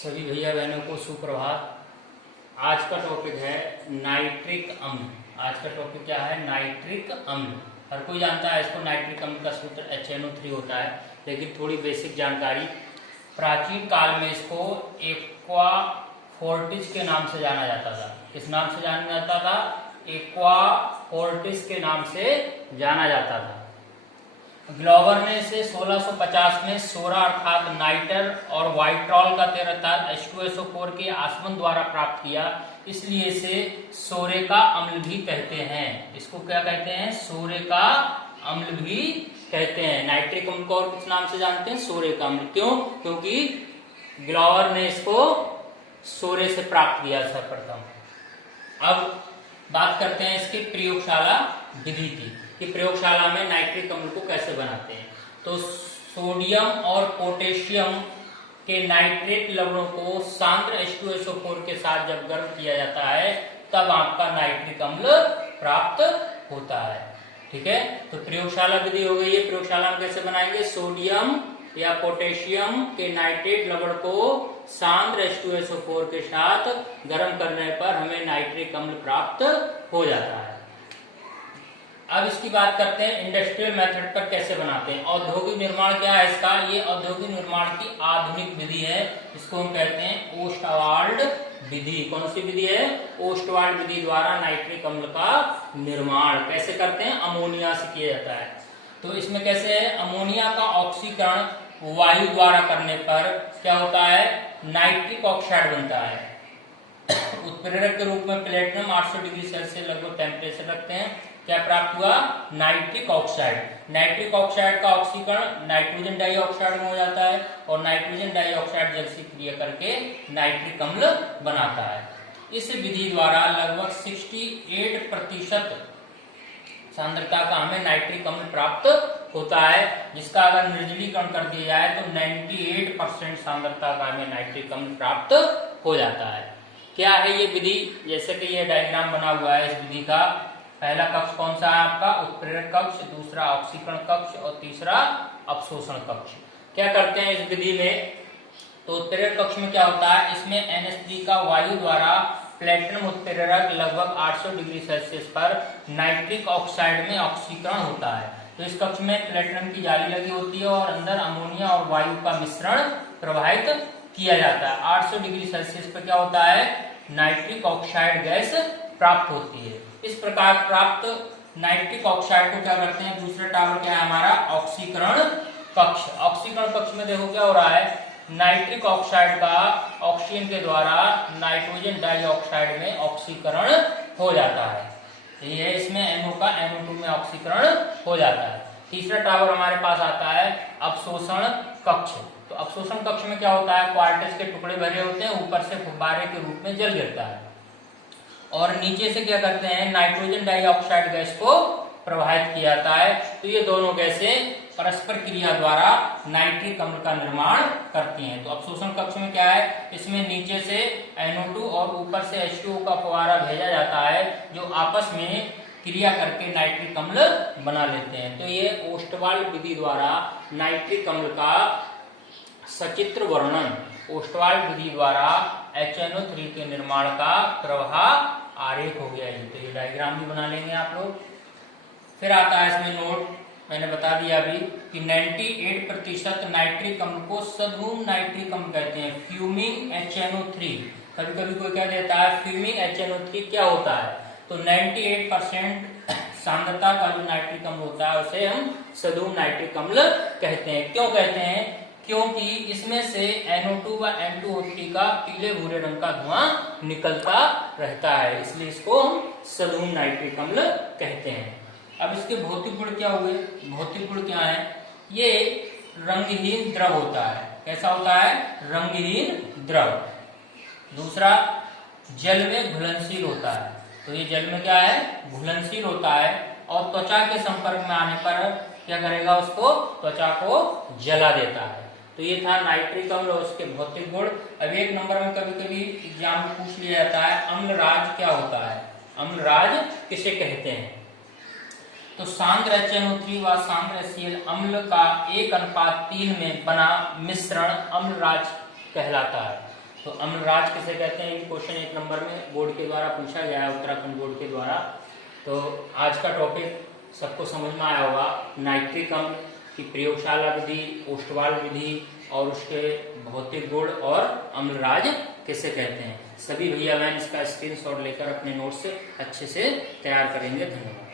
सभी भैया बहनों को सुप्रभात। आज का टॉपिक है नाइट्रिक अम्ल। आज का टॉपिक क्या है? नाइट्रिक अम्ल। हर कोई जानता है इसको, नाइट्रिक अम्ल का सूत्र HNO3 होता है, लेकिन थोड़ी बेसिक जानकारी। प्राचीन काल में इसको एक्वा फोर्टिस के नाम से जाना जाता था। किस नाम से जाना जाता था? एक्वा फोर्टिस के नाम से जाना जाता था। ग्लोवर ने इसे 1650 में सोरा अर्थात नाइटर और वाइट्रॉल का 13 H2SO4 के आसवन द्वारा प्राप्त किया, इसलिए इसे सोरे का अम्ल भी कहते हैं। इसको क्या कहते हैं? सोरे का अम्ल भी कहते हैं। नाइट्रिक अम्ल को और किस नाम से जानते हैं? सोरे का अम्ल। क्यों? क्योंकि ग्लोवर ने इसको सोरे से प्राप्त किया सर्वप्रथम। अब बात करते हैं इसकी प्रयोगशाला विधि की, कि प्रयोगशाला में नाइट्रिक अम्ल को कैसे बनाते हैं। तो सोडियम और पोटेशियम के नाइट्रेट लवणों को सांद्र H2SO4 के साथ जब गर्म किया जाता है, तब आपका नाइट्रिक अम्ल प्राप्त होता है। ठीक है, तो प्रयोगशाला विधि हो गई है। प्रयोगशाला में कैसे बनाएंगे? सोडियम या पोटेशियम के नाइट्रेट लवण को सांद्र H2SO4 के साथ गर्म करने पर हमें नाइट्रिक अम्ल प्राप्त हो जाता है। अब इसकी बात करते हैं इंडस्ट्रियल मेथड पर कैसे बनाते हैं। औद्योगिक निर्माण क्या है इसका? ये औद्योगिक निर्माण की आधुनिक विधि है। इसको हम कहते हैं ओस्टवाल्ड विधि। कौन सी विधि है? ओस्टवाल्ड विधि द्वारा नाइट्रिक अम्ल का निर्माण कैसे करते हैं? अमोनिया से किया जाता है। तो इसमें कैसे है? अमोनिया का ऑक्सीकरण वायु द्वारा करने पर क्या होता है? नाइट्रिक ऑक्साइड बनता है। उत्प्रेरक के रूप में प्लेटिनम 800 डिग्री सेल्सियस लगभग टेम्परेचर रखते हैं। क्या प्राप्त हुआ? Nitric oxide. नाइट्रिक ऑक्साइड का ऑक्सीकरण नाइट्रोजन डाइऑक्साइड में हो जाता है और नाइट्रोजन डाइऑक्साइड जल से क्रिया करके नाइट्रिक अम्ल बनाता है। इस विधि द्वारा लगभग 68% सांद्रता का हमें नाइट्रिक अम्ल प्राप्त होता है, जिसका अगर निर्जलीकरण कर दिया जाए तो 98% सांद्रता का हमें नाइट्रिक अम्ल प्राप्त हो जाता है। क्या है ये विधि? जैसे कि ये डायग्राम बना हुआ है इस विधि का। पहला कक्ष कौन सा है आपका? उत्प्रेरक कक्ष, दूसरा ऑक्सीकरण कक्ष और तीसरा अवशोषण कक्ष। क्या करते हैं इस विधि में? तो उत्प्रेरक कक्ष में क्या होता है? इसमें NH3 का वायु द्वारा प्लेटिनम उत्प्रेरक लगभग 800 डिग्री सेल्सियस पर नाइट्रिक ऑक्साइड में ऑक्सीकरण होता है। तो इस कक्ष में प्लेटिनम की जाली लगी होती है और अंदर अमोनिया और वायु का मिश्रण प्रवाहित किया जाता है। 800 डिग्री सेल्सियस पर क्या होता है? नाइट्रिक ऑक्साइड गैस प्राप्त होती है। इस प्रकार प्राप्त नाइट्रिक ऑक्साइड को क्या करते हैं? दूसरा टावर क्या है हमारा? ऑक्सीकरण कक्ष। ऑक्सीकरण कक्ष में देखो क्या हो रहा है? नाइट्रिक ऑक्साइड का ऑक्सीजन के द्वारा नाइट्रोजन डाइऑक्साइड में ऑक्सीकरण हो जाता है। ये इसमें NO का NO2 में ऑक्सीकरण हो जाता है। तीसरा टावर हमारे पास आता है अवशोषण कक्ष। तो अवशोषण कक्ष में क्या होता है? क्वार्टज के टुकड़े भरे होते हैं, ऊपर से फुब्बारे के रूप में जल गिरता है और नीचे से क्या करते हैं? नाइट्रोजन डाइऑक्साइड गैस को प्रवाहित किया जाता है। तो ये दोनों गैसें परस्पर क्रिया द्वारा नाइट्रिक अम्ल का निर्माण करती हैं। तो अवशोषण कक्ष में क्या है? इसमें नीचे से NO2 और ऊपर से H2O का फुवारा भेजा जाता है, जो आपस में क्रिया करके नाइट्रिक अम्ल बना लेते हैं। तो ये ओस्टवाल्ड विधि द्वारा नाइट्रिक अम्ल का सचित्र वर्णन, ओस्टवाल्ड विधि द्वारा HNO3 के निर्माण का प्रवाह आरेख हो गया है। तो ये डायग्राम भी बना लेंगे आप लोग। फिर आता है इसमें नोट, मैंने बता दिया अभी कि 98% नाइट्रिक अम्ल को सधूम नाइट्रिक अम्ल कहते हैं, फ्यूमिंग HNO3। कभी कभी कोई कह देता है फ्यूमिंग HNO3 क्या होता है? तो 98% सांद्रता का जो नाइट्रिक अम्ल होता है उसे हम सधूम नाइट्रिक अम्ल कहते हैं। क्यों कहते हैं? क्योंकि इसमें से NO2 व N2O3 का पीले भूरे रंग का धुआं निकलता रहता है, इसलिए इसको हम सधूम नाइट्रिक अम्ल कहते हैं। अब इसके भौतिक गुण क्या हुए? भौतिक गुण क्या है? ये रंगहीन द्रव होता है। कैसा होता है? रंगहीन द्रव। दूसरा, जल में घुलनशील होता है। तो ये जल में क्या है? घुलनशील होता है और त्वचा के संपर्क में आने पर क्या करेगा? उसको त्वचा को जला देता है। तो ये था नाइट्रिक अम्ल और उसके भौतिक गुण। अब एक नंबर में कभी कभी एग्जाम में पूछ लिया जाता है अम्लराज क्या होता है? अम्लराज किसे कहते हैं? तो सांद्र HNO3 व सांद्र HCl अम्ल का 1:3 में बना मिश्रण अम्लराज कहलाता है। तो अम्लराज किसे कहते हैं, ये क्वेश्चन 1 नंबर में बोर्ड के द्वारा पूछा गया है, उत्तराखंड बोर्ड के द्वारा। तो आज का टॉपिक सबको समझ में आया होगा, नाइट्रिक अम्ल की प्रयोगशाला विधि, ओस्टवाल विधि और उसके भौतिक गुण और अम्लराज किसे कहते हैं। सभी भैया बहन इसका स्क्रीनशॉट लेकर अपने नोट्स अच्छे से तैयार करेंगे। धन्यवाद।